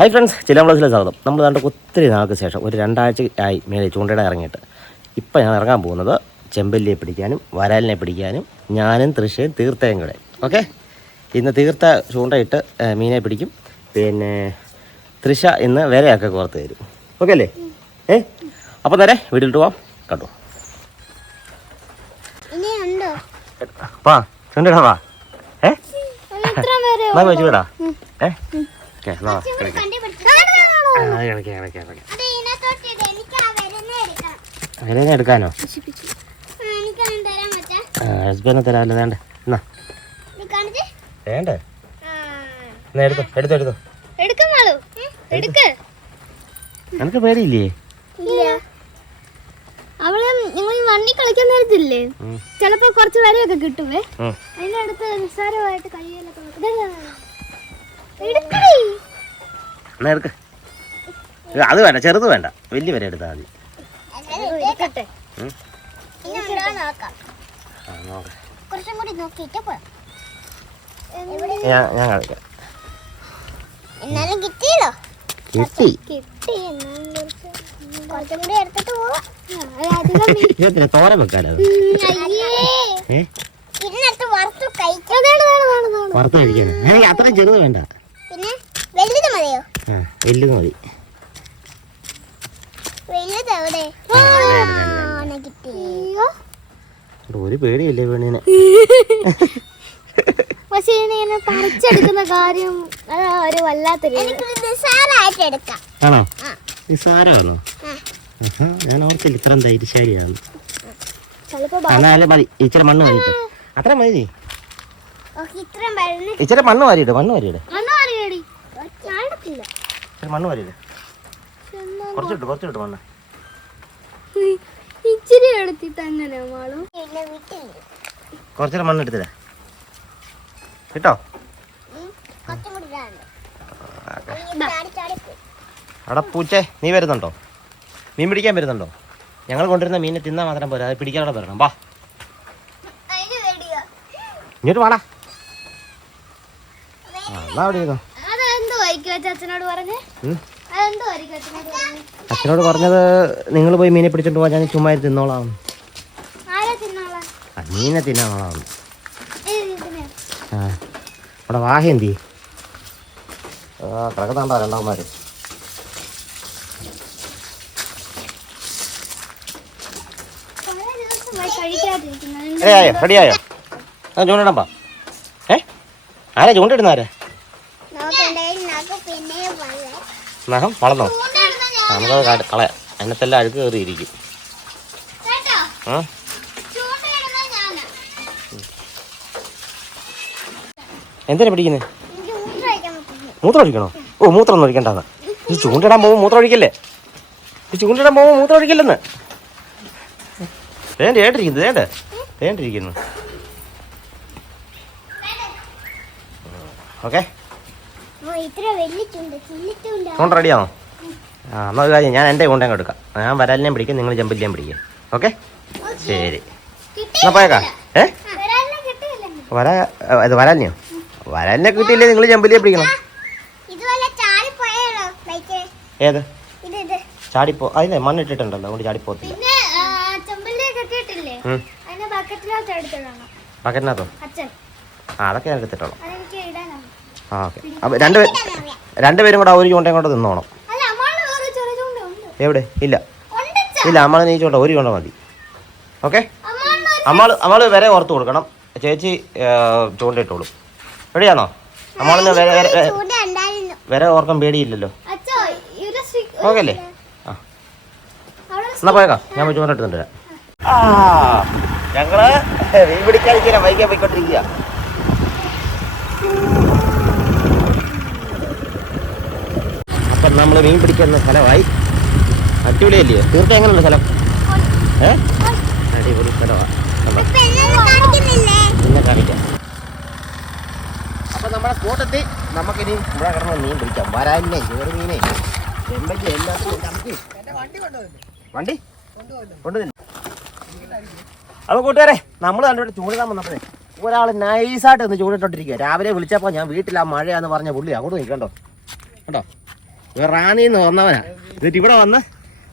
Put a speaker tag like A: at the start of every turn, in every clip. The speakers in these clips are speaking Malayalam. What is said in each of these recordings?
A: ഹായ് ഫ്രണ്ട്സ് ചില വ്ളോഗ്സിലെ സ്വാഗതം. നമ്മൾ കണ്ട ഒത്തിരി നാൾക്ക് ശേഷം ഒരു രണ്ടാഴ്ച ആയി മേലെ ചൂണ്ടയുടെ ഇറങ്ങിയിട്ട്. ഇപ്പം ഞാൻ ഇറങ്ങാൻ പോകുന്നത് ചെമ്പല്ലിയെ പിടിക്കാനും വരാലിനെ പിടിക്കാനും ഞാനും തൃശ്ശയും തീർത്തയും കൂടെ. ഓക്കെ ഇന്ന് തീർത്ത ചൂണ്ടയിട്ട് മീനെ പിടിക്കും. പിന്നെ തൃശ ഇന്ന് വിലയൊക്കെ കോർത്ത് തരും. ഓക്കെ അല്ലേ? ഏ? അപ്പം നേരെ വീട്ടിലിട്ട് പോവാം. കണ്ടു? വാ ചൂണ്ടയിടാ വാ. ഏ? വിടാ. ഏ? കിടക്ക്. കിടക്ക്, കിടക്ക്, കിടക്ക്.
B: എടുക്കണം.
A: വിലേനെ എടുക്കാനോ? ഹസ്ബൻഡ് തരാമല്ലോ വേണ്ട? എന്നാ?
B: നീ കാണിച്ച്.
A: വേണ്ടേ?
B: ആ.
A: എന്നാ എടുത്തോ എടുത്തോ എടുത്തോ.
B: എടുക്ക് മാളു. എടുക്ക്.
A: നിനക്ക് പേടിയില്ലേ?
B: ഇല്ല. അവൾ നിങ്ങൾ ഈ വണ്ടി കളിക്കാൻ നേരത്തില്ലേ. ചിലപ്പോ കുറച്ച് വരെയൊക്കെ കിട്ടുവേ.
A: ഉം.
B: അതിന്റെ അടുത്ത് നിസ്സാരമായിട്ട് കയ്യിലൊക്കെ വെക്കും.
A: എന്നാ എടുക്ക്. അത് വേണ്ട ചെറുത് വേണ്ട. വലിയ വരെ എടുത്താൽ മതി. ഞാൻ കളിക്കാം
B: എന്നാലും കിട്ടിയല്ലോ?
A: കിട്ടി.
B: ഇതിനകത്ത് വറുത്ത് കഴിക്കാം
A: വറുത്ത് കഴിക്കാനോ എനിക്ക് അത്രയും ചെറുത് വേണ്ട.
B: പിന്നെ വലുത് മതിയോ?
A: വലുത് മതി ഒരു പേടിയല്ലേ പെണ്ണിനെ?
B: പക്ഷെ ഇങ്ങനെ പറിച്ചെടുക്കുന്ന കാര്യം ഒരു വല്ലാത്തൊരു
A: ആണോ? ഞാൻ ഓർത്തില്ല ഇത്രയും ധൈര്യശാലിയാണ് എന്നാലും മതി. ഇച്ചിരി മണ്ണ് വാരിയിട്ട്. അത്ര മതി. ഇച്ചിരി മണ്ണ് വാരിയിട്ട് മണ്ണ് വാരിയിട്
B: മണ്ണു അറിയടി ഞാൻ എടുക്കില്ല
A: ഇച്ചിരി മണ്ണ് വരില്ലേ കുറച്ചിട്ട് കുറച്ചിട്ട് മണ്ണ്.
B: ഇച്ചിരി എടുത്തിട്ട് അങ്ങനെ
A: കുറച്ചിട്ട് മണ്ണ് എടുത്തില്ല? കിട്ടോ? അവിടെ പൂച്ചേ നീ വരുന്നുണ്ടോ? മീൻ പിടിക്കാൻ വരുന്നുണ്ടോ? ഞങ്ങൾ കൊണ്ടുവരുന്ന മീനെ തിന്നാൽ മാത്രം പോരാ അത് പിടിക്കാതെ വരണം. വാ. ഇങ്ങോട്ട് വാടാ. അവിടെ ഇരുന്നോ.
B: അച്ഛനോട് പറഞ്ഞേ?
A: പറഞ്ഞത് നിങ്ങൾ പോയി മീനെ പിടിച്ചോണ്ട് പോകാൻ ഞാൻ ചുമ്മാ തിന്നോളാം. മീനെ തിന്നോളാം? ആ അവിടെ വാഹ എന്തി? കിടക്കുന്നുണ്ടോ
B: കഴിക്കാതിരിക്കുന്നത്.
A: റെഡിയായോ റെഡിയായോ? ആ ചൂണ്ടിടാൻ പാ. ഏ? ആരാ ചൂണ്ടിടുന്ന ആരാ?
B: നഖം
A: വളർന്നോ? നമുക്കത് കളയാം അതിനകത്തെല്ലാം അഴുക്ക് കയറിയിരിക്കും. ആ. എന്തിനാ പിടിക്കുന്നത്
B: മൂത്രം
A: ഒഴിക്കണോ? ഓ മൂത്രം ഒന്നും ഒഴിക്കണ്ടെന്ന്. ഈ ചൂണ്ടിടാൻ പോകുമ്പോൾ മൂത്രം ഒഴിക്കല്ലേ? ഈ ചൂണ്ടിടാൻ പോകുമ്പോൾ മൂത്രം ഒഴിക്കില്ലെന്ന്. വേണ്ട ഏട്ടിരിക്കുന്നു വേണ്ട വേണ്ടിരിക്കുന്നു ഓക്കെ. റെഡിയാണോ ആ എന്നാൽ ഒരു കാര്യം ഞാൻ എന്റെ ചൂണ്ടയും എടുക്കാം. ഞാൻ വരാലിനെയും പിടിക്കും നിങ്ങൾ ചെമ്പല്ലിയും പിടിക്കും. ഓക്കെ? ശരി. എന്നാ പോയേക്കാം? ഏ? വരാ ഇത് വരാലിനെയോ? വരാലിനെ കിട്ടിയില്ലേ നിങ്ങൾ ചെമ്പല്ലിയെ പിടിക്കണം? ഏത്? ചാടിപ്പോ അതിനെ മണ്ണിട്ടിട്ടുണ്ടല്ലോ അതുകൊണ്ട് ചാടിപ്പോത്തില്ല ബക്കറ്റിനകത്തോ ആ അതൊക്കെ ഞാൻ എടുത്തിട്ടുള്ളൂ ആ ഓക്കെ. അപ്പം രണ്ടുപേർ രണ്ടുപേരും കൂടെ ആ ഒരു ചൂണ്ടയും കൊണ്ട് നിന്നോണം. എവിടെ? ഇല്ല. ഇല്ല അമ്മളെ നീ ചൂണ്ട ഒരു ചൂണ്ട മതി. ഓക്കെ?
B: അമ്മൾ
A: അമ്മൾ അമ്മൾ വരെ ഓർത്ത് കൊടുക്കണം. ചേച്ചി ചൂണ്ടയിട്ടോളൂ റെഡിയാണോ? അമ്മളിന്ന് വരെ ഓർക്കാൻ പേടിയില്ലല്ലോ. ഓക്കെ അല്ലേ ആ. എന്നാ പോയേക്കാം. ഞാൻ ചൂണ്ട എടുത്തിട്ട് വരാം. ആ ഞങ്ങൾ മീൻ പിടിക്കാതിരിക്കാൻ വൈകിയാ പോയിക്കൊണ്ടിരിക്കുക. അപ്പം നമ്മൾ മീൻ പിടിക്കുന്ന സ്ഥലമായി. അടിപൊളിയല്ലേ? തീർത്ത എങ്ങനെയുള്ള സ്ഥലം? ഏ? അടിപൊളി സ്ഥലമാണ് കണ്ടോ? പിന്നെ കാണിക്കാം. അപ്പം നമ്മുടെ കൂട്ടത്തിൽ നമുക്കിനി ഇവിടെ കിടന്ന് മീൻ പിടിക്കാം. വരാലിനെ ചെറു മീനെ. ചെമ്പല്ലി എല്ലാത്തിനും നമുക്ക് വണ്ടി കൊണ്ടുവന്നില്ല അപ്പോൾ കൂട്ടുകാരെ നമ്മൾ കണ്ടിട്ട് ചൂടിടാൻ വന്നപ്പോഴേ ഒരാൾ നൈസായിട്ട് ഒന്ന് ചൂടിട്ടോണ്ടിരിക്കുക രാവിലെ വിളിച്ചപ്പോൾ ഞാൻ വീട്ടിലാ മഴയാന്ന് പറഞ്ഞ പുള്ളി അങ്ങോട്ട് നിൽക്കണ്ടോ? കേട്ടോ ഇവ റാണിന്ന് വന്നവനാ. എന്നിട്ട് ഇവിടെ വന്ന്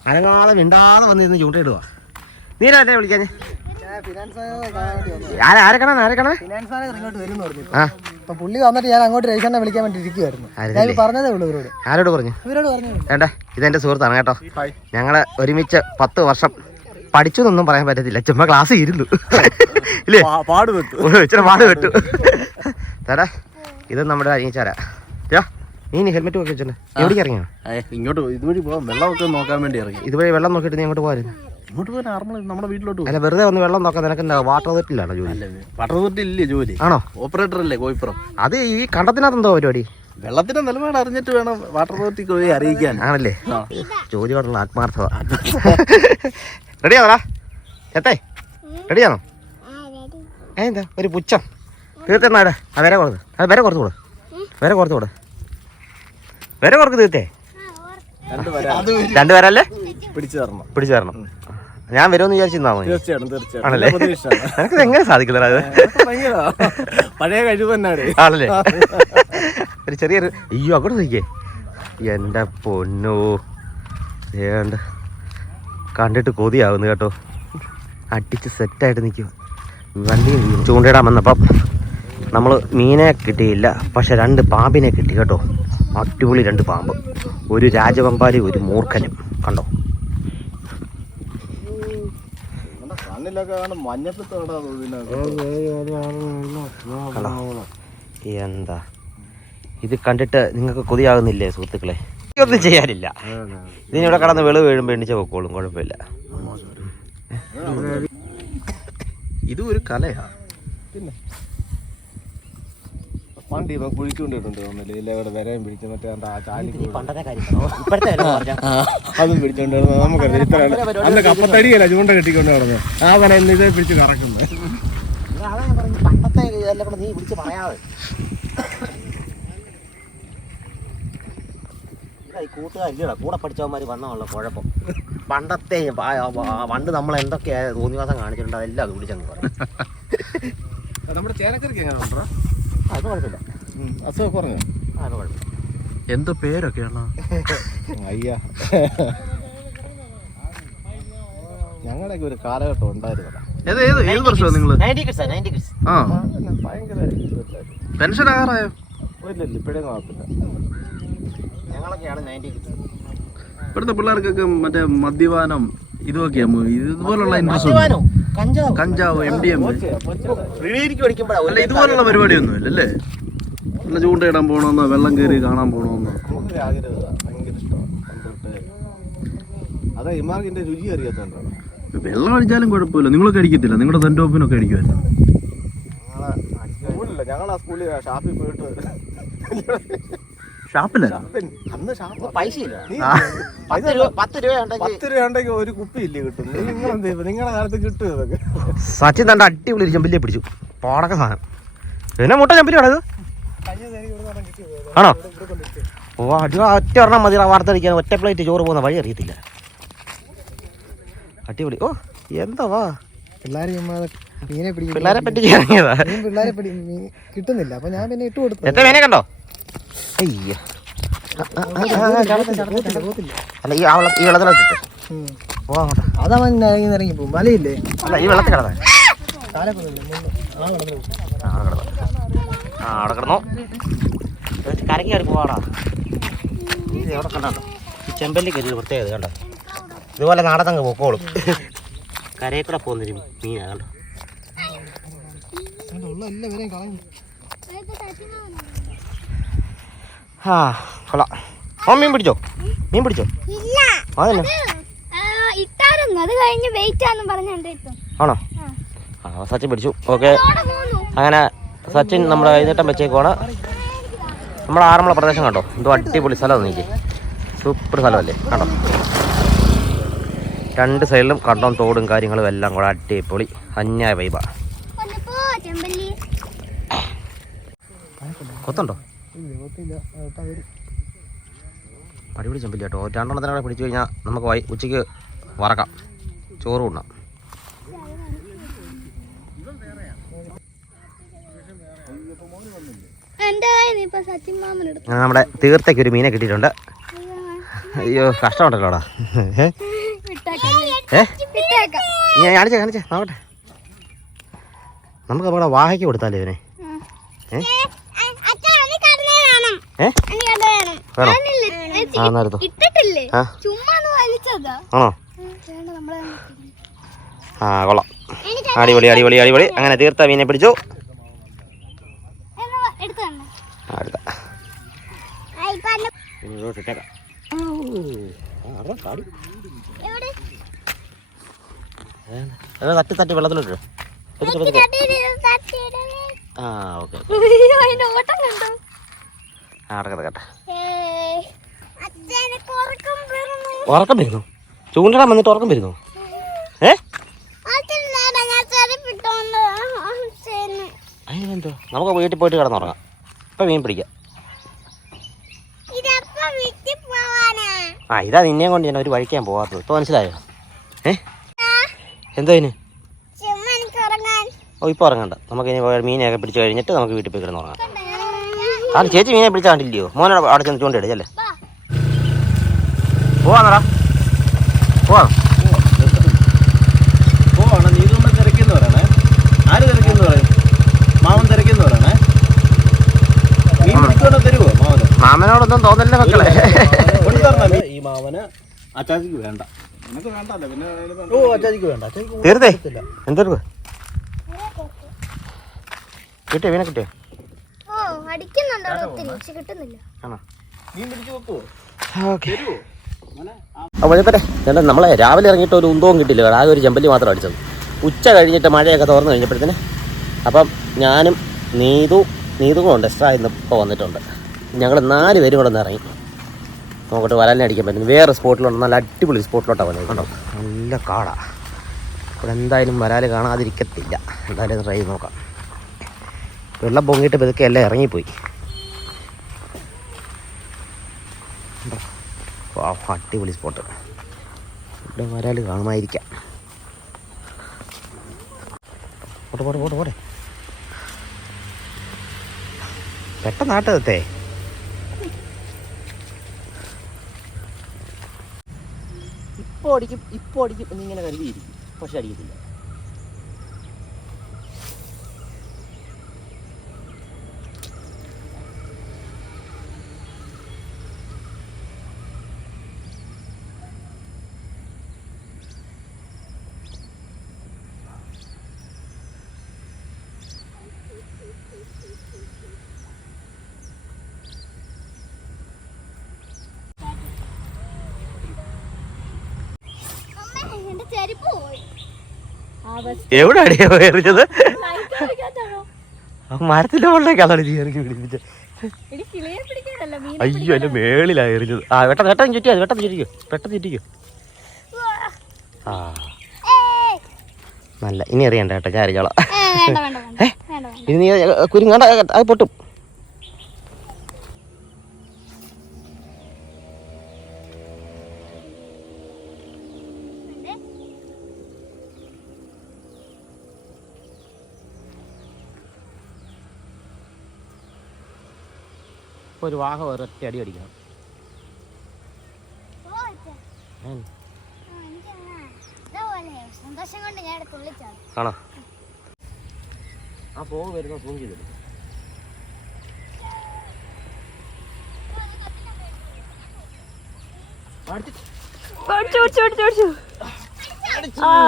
A: അനങ്ങാതെ മിണ്ടാതെ വന്നിരുന്ന് ചൂണ്ടയിടുക. നീരല്ലേ വിളിക്കാൻ?
C: ഞാൻ
A: ആ.
C: അപ്പൊ പുള്ളി വന്നിട്ട് ഞാൻ അങ്ങോട്ട് വിളിക്കാൻ വേണ്ടി ഇരിക്കുവായിരുന്നു. ഞാൻ പറഞ്ഞതേ ഉള്ളൂ ഇവരോട്.
A: ആരോട് പറഞ്ഞു?
C: ഇവരോട് പറഞ്ഞു.
A: വേണ്ട ഇതെന്റെ സുഹൃത്താണ് കേട്ടോ. ഞങ്ങൾ ഒരുമിച്ച് പത്ത് വർഷം പഠിച്ചു എന്നൊന്നും പറയാൻ പറ്റത്തില്ല. ചുമ്മാ ക്ലാസ് ഇരുന്നു. ഇല്ലേ?
C: പാട് വെട്ടു
A: ഇച്ചിരി പാട് കിട്ടു തരാ ഇത് നമ്മുടെ അരിഞ്ഞാരാ നീ ഇനി ഹെൽമെറ്റ് ഒക്കെ വെച്ചിട്ടുണ്ട് എവിടേക്ക് ഇറങ്ങിയോ?
D: ഇങ്ങോട്ട് ഇതുവഴി പോവാം വെള്ളമൊക്കെ നോക്കാൻ വേണ്ടി ഇറങ്ങി.
A: ഇതുവഴി വെള്ളം നോക്കിയിട്ട് നീ അങ്ങോട്ട് പോകായിരുന്നു
D: ഇങ്ങോട്ട് പോകാൻ ആർമൾ നമ്മുടെ വീട്ടിലോട്ട്
A: അല്ല വെറുതെ ഒന്ന് വെള്ളം നോക്കാൻ നിനക്ക് വാട്ടർ അതോറിറ്റിയിലാണോ ജോലി?
D: പട്ടണത്തിൽ ഇല്ലേ ജോലി.
A: ആണോ?
D: ഓപ്പറേറ്റർ അല്ലേ കോയിപ്പുറം
A: അത് ഈ കണ്ടത്തിനകത്ത് എന്തോ പരിപാടി?
D: വെള്ളത്തിന്റെ നിലപാട് അറിഞ്ഞിട്ട് വേണം വാട്ടർ അതോറിറ്റിക്ക് പോയി അറിയിക്കാൻ.
A: ആണല്ലേ? ജോലിയോടുള്ള ആത്മാർത്ഥത. റെഡിയാണോടാ എത്തേ റെഡിയാണോ എന്താ? ഒരു പുച്ഛം. തീർത്തേ ആ വില കുറച്ച് അത് വില കുറച്ച് കൂടെ. വില കുറച്ച് കൂടെ. വില കുറക്ക് തീർത്തേ രണ്ട് പേരല്ലേ
D: പിടിച്ചു തരണം.
A: പിടിച്ചു തരണം. ഞാൻ വരുമെന്ന് വിചാരിച്ചിരുന്നാ മതി
D: തീർച്ചയായിട്ടും തീർച്ചയായിട്ടും.
A: ആണല്ലേ? നിനക്കിത് എങ്ങനെ സാധിക്കില്ല അത്
D: പഴയ കഴിവ് തന്നെ
A: ആണല്ലേ? ഒരു ചെറിയൊരു അയ്യോ അങ്ങോട്ട് നോക്കിയേ. എന്റെ പൊന്നോ. ഏണ്ട കണ്ടിട്ട് കൊതിയാവുന്നു കേട്ടോ. അടിച്ച് സെറ്റായിട്ട് നിൽക്കും വണ്ടി ചൂണ്ടയിടാൻ വന്നപ്പം നമ്മൾ മീനെ കിട്ടിയില്ല. പക്ഷെ രണ്ട് പാമ്പിനെ കിട്ടി കേട്ടോ. അടിപൊളി രണ്ട് പാമ്പ്. ഒരു രാജവമ്പാരി ഒരു മൂർഖനും. കണ്ടോ? എന്താ? ഇത് കണ്ടിട്ട് നിങ്ങൾക്ക് കൊതിയാകുന്നില്ലേ സുഹൃത്തുക്കളെ? ഒന്നും ചെയ്യാനില്ല. ഇതിനിവിടെ കടന്ന് വെളിവ് വീഴുമ്പോൾ എണ്ണിച്ച പൊക്കോളും കുഴപ്പമില്ല.
D: ഇതും ഒരു കലയാ. പിന്നെ പണ്ട് ഇവൻ കുഴിച്ചുകൊണ്ടിട്ടുണ്ട് തോന്നില്ല ഇല്ല ഇവിടെ വരയും പിടിച്ച് മറ്റേ ആ ചാലി
A: പണ്ടത്തെ കാര്യം
D: അതും പിടിച്ചോണ്ടിരുന്നു നമുക്കറിയാം ഇത്ര അന്ന് കപ്പത്തടിയല്ല ചൂണ്ട കെട്ടിക്കൊണ്ട് നടന്നു ആ ഇന്ന് ഇതേ പിടിച്ച് കറക്കുന്നത്
A: പണ്ടത്തെ എല്ലാം കൂടെ നീ വിളിച്ച് പറയാതെ കൂട്ടുകാരില്ലടാ കൂടെ പഠിച്ചവന്മാർ വന്നുള്ള കുഴപ്പം പണ്ടത്തെ പണ്ട് നമ്മൾ എന്തൊക്കെയാ തോന്നിവാസം കാണിച്ചിട്ടുണ്ട് അതെല്ലാം അത് വിളിച്ചങ്ങ് പറയും
D: നമ്മുടെ ചേനക്കറിക്ക് എങ്ങനെ
A: അത് കുഴപ്പമില്ല.
D: അസുഖം കുറഞ്ഞു?
A: ആ, അത് കുഴപ്പമില്ല.
D: എന്തോ പേരൊക്കെയാണ് അയ്യ. ഞങ്ങളൊക്കെ ഒരു കാലഘട്ടം ഉണ്ടായിരുന്നടാ
E: ഏത് ഏത് ഏത് വർഷമാണ് നിങ്ങൾ
A: 90 kids ആ, 90 kids.
E: ആ.
D: ഭയങ്കര
E: പെൻഷൻ ആകാറായോ?
D: ഇല്ല ഇല്ല ഇപ്പോഴേ
A: ഞങ്ങളൊക്കെയാണ് 90 kids.
E: ഇവിടുത്തെ പിള്ളേർക്കൊക്കെ മറ്റേ മദ്യപാനം ഇതൊക്കെയാ മു- ഇതുപോലുള്ള ഇൻട്രസ്റ്റ്
A: മദ്യപാനോ? കഞ്ചാവോ?
E: എം ഡി എം ഇതുപോലുള്ള പരിപാടിയൊന്നും ഇല്ല അല്ലേ നല്ല ചൂണ്ടയിടാൻ പോകണമെന്നോ വെള്ളം കയറി കാണാൻ പോകണമെന്നോ വെള്ളം അടിച്ചാലും കുഴപ്പമില്ല. നിങ്ങളൊക്കെ അടിക്കത്തില്ല. നിങ്ങളുടെ സെന്റ് അടിക്കുമായിരുന്നു
D: സ്കൂളില്ല ഞങ്ങൾ ആ സ്കൂളിൽ ഷാപ്പിൽ പോയിട്ട് അന്ന് ഷാപ്പ് നീ
A: പത്ത് രൂപ പത്ത് രൂപ ഉണ്ടെങ്കിൽ
D: പത്ത് രൂപ ഉണ്ടെങ്കിൽ ഒരു കുപ്പി ഇല്ലേ കിട്ടും. നിങ്ങൾ എന്ത് ചെയ്യും? നിങ്ങളുടെ കാലത്ത് കിട്ടും ഇതൊക്കെ.
A: സച്ചിൻ തന്റെ അടിപൊളി ഒരു ചെമ്പില്ലേ പിടിച്ചു. പാടക്ക സാധനം. പിന്നെ മുട്ട ചെമ്പിലാണോ ഇത്? ആണോ? ഓ അടി ഒറ്റ ഒരെണ്ണം മതി. വാർത്തടിക്കാൻ ഒറ്റ പ്ലേറ്റ് ചോറ് പോകുന്ന വഴി അറിയത്തില്ല. അടിപൊളി. ഓ എന്താ വാ?
C: പിള്ളേരെ മീനെ പിടിക്കും
A: പിള്ളേരെ പറ്റി ഇറങ്ങിയതാ.
C: മീൻ പിള്ളേരെ പിടി കിട്ടുന്നില്ല. അപ്പൊ ഞാൻ പിന്നെ ഇട്ട് കൊടുത്തു
A: എത്ര മീനെ കണ്ടോ? അയ്യോ. ആ, ആ, ആ, ആ, ചാടത്തില്ല, ചാടത്തില്ല. അല്ല ഈ ഈ വെള്ളത്തിലോട്ടിട്ട്
C: ഉം.
A: ഓ അങ്ങോട്ട്
C: അതവൻ ഇറങ്ങി ഇറങ്ങി പോകും. വലയില്ലേ?
A: അല്ല ഈ വെള്ളത്തിൽ കിടന്നേ.
C: കാലപ്പൊന്നുമില്ല മുള്ള്. ആ കിടന്നു.
A: ആ അവിടെ കിടന്നു. ആ അവിടെ കിടന്നു. കരങ്ങി പോവാടാ. ഇത് എവിടെ കണ്ടോ. ഈ ചെമ്പല്ലിക്ക് ഒരു പ്രത്യേകത കണ്ടോ? ഇതുപോലെ നാടത്തങ്ങ് പൊക്കോളും. കരയിൽ കൂടെ പോകുന്നൊരു മീനാ കണ്ടോ?
C: ഉള്ള എല്ലാവരെയും കളഞ്ഞു.
A: ആ കൊള്ളാം. ഓ മീൻ പിടിച്ചോ? മീൻ പിടിച്ചോ? അതന്നെ
B: ആ, ഇട്ടായിരുന്നു. അത് കഴിഞ്ഞ് വെയിറ്റ് ആണെന്ന് പറഞ്ഞുണ്ട്
A: ആണോ? ആ. സച്ചിൻ പിടിച്ചു. ഓക്കെ. അങ്ങനെ സച്ചിൻ നമ്മുടെ കൈനീട്ടം വെച്ചേക്കുവാണ്. നമ്മുടെ ആറന്മുള പ്രദേശം കണ്ടോ? എന്തോ അടിപൊളി സ്ഥലം നീക്കി സൂപ്പർ സ്ഥലമല്ലേ? കണ്ടോ? രണ്ട് സൈഡിലും കണ്ടോം തോടും കാര്യങ്ങളും എല്ലാം കൂടെ അടിപൊളി. അന്യായ വൈബ
B: വന്നപ്പോ ചെമ്പല്ലി.
A: കൊത്തുണ്ടോ? അടിപൊളി ചെമ്പില്ല? കേട്ടോ രണ്ടെണ്ണത്തിനെ കൂടെ പിടിച്ചു കഴിഞ്ഞാൽ നമുക്ക് വൈ ഉച്ചയ്ക്ക് വറക്കാം. ചോറ് ഉണ്ണാം നമ്മുടെ തീർത്തേക്ക് ഒരു മീനെ കിട്ടിയിട്ടുണ്ട്. അയ്യോ കഷ്ടമുണ്ടല്ലോടാ ഏ? കാണിച്ചേ കാണിച്ചേ. നോക്കട്ടെ നമുക്ക് നമ്മുടെ വാഹയ്ക്ക് കൊടുത്താലേ ഇവനെ. ഏ ഏ വേണോ ആ എന്നാ എടുത്തോ
B: ഇട്ടിട്ടില്ലേ
A: ആ
B: ചുമ്മാ ഒന്ന് വലിച്ചതാ
A: ആണോ?
B: വേണ്ട നമ്മളെ
A: ആ കൊള്ളാം. അടിപൊളി അടിപൊളി അടിപൊളി. അങ്ങനെ തീർത്ത മീനെ പിടിച്ചു. തട്ടി തട്ടി വെള്ളത്തിലിട്ട്. ആ ഓക്കെ
B: അയ്യോ, അതിന്റെ ഓട്ടം കണ്ടോ
A: ആ അടക്കട്ടെ കേട്ടെ
B: ഏയ്, അച്ഛനക്ക് ഉറക്കം വരുന്നു.
A: ചൂണ്ടിടാൻ വന്നിട്ട് ഉറക്കം വരുന്നു? ഏ? അതിനെന്തോ നമുക്ക് വീട്ടിൽ പോയിട്ട് കിടന്നുറങ്ങാം. ഇപ്പം മീൻ പിടിക്കാം? ആ ഇതാ നിന്നെയും കൊണ്ട് ഞാൻ ഒരു വഴിക്കാൻ പോകാത്തത് ഇപ്പോൾ മനസ്സിലായോ? ഏ? എന്തോ ഇതിന് ഓ ഇപ്പൊ ഉറങ്ങണ്ട. നമുക്ക് ഇനി പോയി മീനെയൊക്കെ പിടിച്ച് കഴിഞ്ഞിട്ട് നമുക്ക് വീട്ടിൽ പോയി കിടന്നുറങ്ങാം. കാരണം ചേച്ചി മീനെ പിടിച്ചാൽ കണ്ടില്ലയോ? മോനോട് അവിടെ ചെന്ന് ചൂണ്ടിടല്ലേ
B: അല്ലേ
A: പോവാന്നടാ പോവാ
E: പോവാണ്. നീ പറയണേ ആര് തിരക്കെന്ന് പറയും മാമൻ തിരക്കെന്ന് പറയണേ മീൻ പിടിച്ചോണ്ട് തരുവോ മാമന്?
A: മാമനോടൊന്നും തോന്നല്ലേ മക്കളെ.
E: കൊണ്ട് തരണം ഈ മാമന് അച്ചാച്ചിക്ക് വേണ്ട. നിനക്ക് വേണ്ടല്ലോ പിന്നെ
C: ഓ അച്ചാച്ചിക്ക് വേണ്ട.
A: തീർത്തേ. എന്തൊരു കിട്ടിയോ വീണ കിട്ടിയോ?
B: അടിക്കുന്നുണ്ടോ അവിടെ ഒത്തിരി പക്ഷെ കിട്ടുന്നില്ല.
A: ആണോ?
E: മീൻ പിടിച്ച് വെക്കുവോ
A: ഓക്കെ. അപ്പോൾ ഇപ്പോഴത്തെ ചേട്ടാ നമ്മളെ രാവിലെ ഇറങ്ങിയിട്ട് ഒരു ഉന്തവും കിട്ടില്ല കേട്ടോ. ആകെ ഒരു ചെമ്പല്ലി മാത്രം അടിച്ചത്. ഉച്ച കഴിഞ്ഞിട്ട് മഴയൊക്കെ തുറന്നു കഴിഞ്ഞപ്പോഴത്തേന് അപ്പം ഞാനും നീതു നീതുവും ഉണ്ട്. എക്സ്ട്രാ ഇന്ന് ഇപ്പോൾ വന്നിട്ടുണ്ട്. ഞങ്ങൾ നാല് പേരും കൂടെ ഒന്ന് ഇറങ്ങി. നോക്കട്ടെ വരാനെ അടിക്കാൻ പറ്റുന്നു വേറെ സ്പോട്ടിലുണ്ട് നല്ല അടിപൊളി സ്പോട്ടിലോട്ടാണ് വന്നത് കണ്ടോ? നല്ല കാടാ. ഇവിടെ എന്തായാലും വരാൽ കാണാതിരിക്കത്തില്ല. എന്തായാലും ട്രൈ ചെയ്ത് നോക്കാം. വെള്ളം പൊങ്ങിയിട്ട് പതുക്കെ എല്ലാം ഇറങ്ങിപ്പോയി. അടിപൊളി സ്പോട്ട്. ഇവിടെ വരാൽ കാണുമായിരിക്കാം. പോട്ടെ പോട്ടെ പോട്ടെ പോട്ടെ. പെട്ടെന്ന് ആട്ടത്തെ ഇപ്പോൾ അടിക്കും ഇപ്പോൾ അടിക്കും എന്നിങ്ങനെ കരുതിയിരിക്കും. പക്ഷെ അടിക്കത്തില്ല
B: അമ്മേ, എന്റെ ചെരുപ്പ് പോയി
A: എവിടെ അടിയോ എറിഞ്ഞത്? ആ മരത്തിന്റെ മുകളിലേക്കാണ് നീ പിടിപ്പിച്ചത്. അയ്യോ എന്റെ മേളിലാണ് എറിഞ്ഞത്. ആ വെട്ടം വെട്ടം ചുറ്റിയാ വെട്ടം ചുറ്റിക്കോ പെട്ടെന്ന് ചുറ്റിക്കോ ആ. നല്ല ഇനി അറിയണ്ട കേട്ടോ ഞാൻ അറിഞ്ഞോളാം ഇനി നീ കുരുങ്ങാണ്ട അത് പൊട്ടും. ഒരു വാഹ ഒരൊറ്റ അടി അടിക്കണം.
B: ആ,
A: ആണോ? പോക വരുന്ന സൂം ചെയ്തിട്ട്.
F: അടിച്ചു.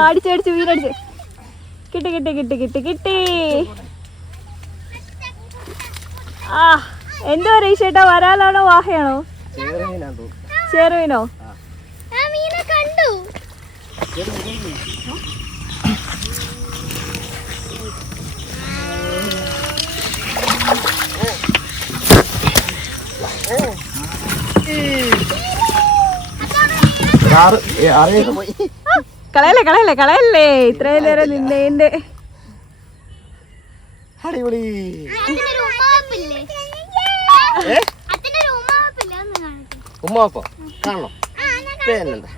F: അടിച്ചു വീരടിച്ചു കിട്ടി കിട്ടി കിട്ടി കിട്ടി കിട്ടി. ആ. എന്തോ രേഷേട്ടാ വരാലാണോ വാഹയാണോ? ചെറുവിനോ
B: കണ്ടു.
F: കളയല്ലേ കളയല്ലേ കളയല്ലേ. ഇത്രയും നേരം നിന്നേന്റെ
A: അടിപൊളി. ഉമ്മാപ്പം കാണണം? പിന്നെന്താ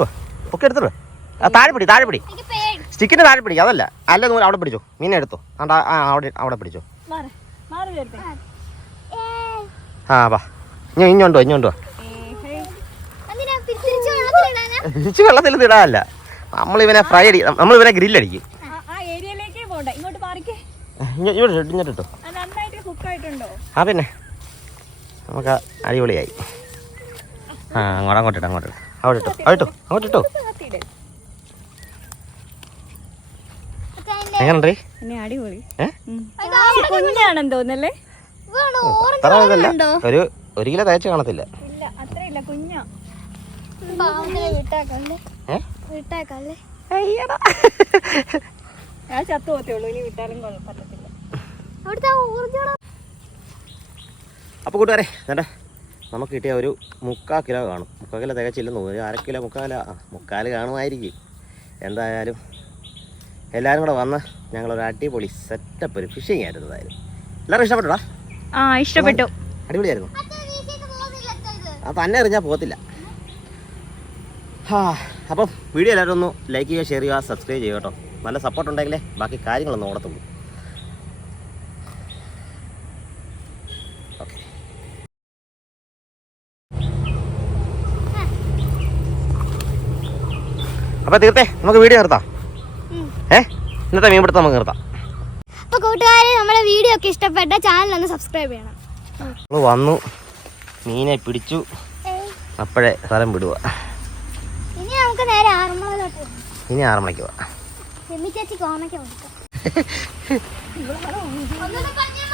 A: വാ. ഒക്കെ താഴെ പിടി താഴെ പിടി. സ്റ്റിക്കിന്റെ താഴെ പിടി അതല്ല. അല്ല നൂൽ അവിടെ പിടിച്ചോ. മീനെ എടുത്തോ. ആ അവിടെ അവിടെ പിടിച്ചോ.
F: മാറി മാറി ചേർത്തേ
A: ആ വാ. ഇനി ഇഞ്ഞോണ്ടോ ഇഞ്ഞോണ്ടോ?
B: തിരിച്ച്
A: വെള്ളത്തിൽ ഇടാനല്ല. നമ്മളിവനെ ഫ്രൈ അടി നമ്മളിവനെ ഗ്രില്ലടിക്കും
F: ആ ഏരിയയിലേക്കേ പോണ്ട ഇങ്ങോട്ട്
A: ഇങ്ങോട്ട് ഇട്ടോ, ആ പിന്നെ. നമുക്ക് അടിപൊളിയായി. ആ അങ്ങോട്ട് അങ്ങോട്ട് ഇട്ടോ അങ്ങോട്ട് ഇട്ടോ. അവിടെ ഇട്ടോ അവിടെ ഇട്ടോ അങ്ങോട്ട് ഇട്ടോ. ഏ?
F: കുഞ്ഞാണെന്ന് തോന്നല്ലേ
A: ഒരു ഒരു കിലോ തയ്ച്ച് കാണത്തില്ല.
F: ഇല്ല അത്രയില്ല കുഞ്ഞാ. ഞാൻ ചത്തു ഇനി വിട്ടാലും കുഴപ്പമില്ല
A: അപ്പോൾ കൂട്ടുകാരെ എന്നിട്ട് നമുക്ക് കിട്ടിയ ഒരു മുക്കാൽ കിലോ കാണും. മുക്കാൽ കിലോ തികച്ചില്ലെന്ന് തോന്നുന്നു. ഒരു അര കിലോ മുക്കാൽ ആ മുക്കാൽ കാണുമായിരിക്കും. എന്തായാലും എല്ലാവരും കൂടെ വന്ന് ഞങ്ങളൊരു അടിപൊളി സെറ്റപ്പ് ഒരു ഫിഷിംഗ് ആയിരുന്നു എന്തായാലും എല്ലാവരും ഇഷ്ടപ്പെട്ടോ
F: ആ ഇഷ്ടപ്പെട്ടു.
A: അടിപൊളിയായിരുന്നു. ആ തന്നെ എറിഞ്ഞാൽ പോകത്തില്ല. ഹാ അപ്പം വീഡിയോ എല്ലാവരും ഒന്ന് ലൈക്ക് ചെയ്യുക ഷെയർ ചെയ്യുക സബ്സ്ക്രൈബ് ചെയ്യുക കേട്ടോ. നല്ല സപ്പോർട്ട് ഉണ്ടെങ്കിലേ ബാക്കി കാര്യങ്ങളൊന്നും ഓടത്തുള്ളൂ. അപ്പൊ തീർത്തെ നമുക്ക് വീഡിയോ നിർത്താം. ഏ? ഇന്നത്തെ മീൻ പിടുത്തം നമുക്ക് നിർത്താം.
B: അപ്പൊ കൂട്ടുകാരെ നമ്മുടെ വീഡിയോ ഒക്കെ ഇഷ്ടപ്പെട്ട ചാനൽ ഒന്ന് സബ്സ്ക്രൈബ് ചെയ്യണം.
A: നമ്മൾ വന്നു. മീനെ പിടിച്ചു. അപ്പോഴേ സ്ഥലം വിടുക.
B: നമുക്ക് നേരെ ആറന്മുളയിലോട്ട്
A: ഇനി ആറ് മണിക്ക് പോവാം
B: ചേച്ചി കോമയ്ക്ക് കൊടുക്കാം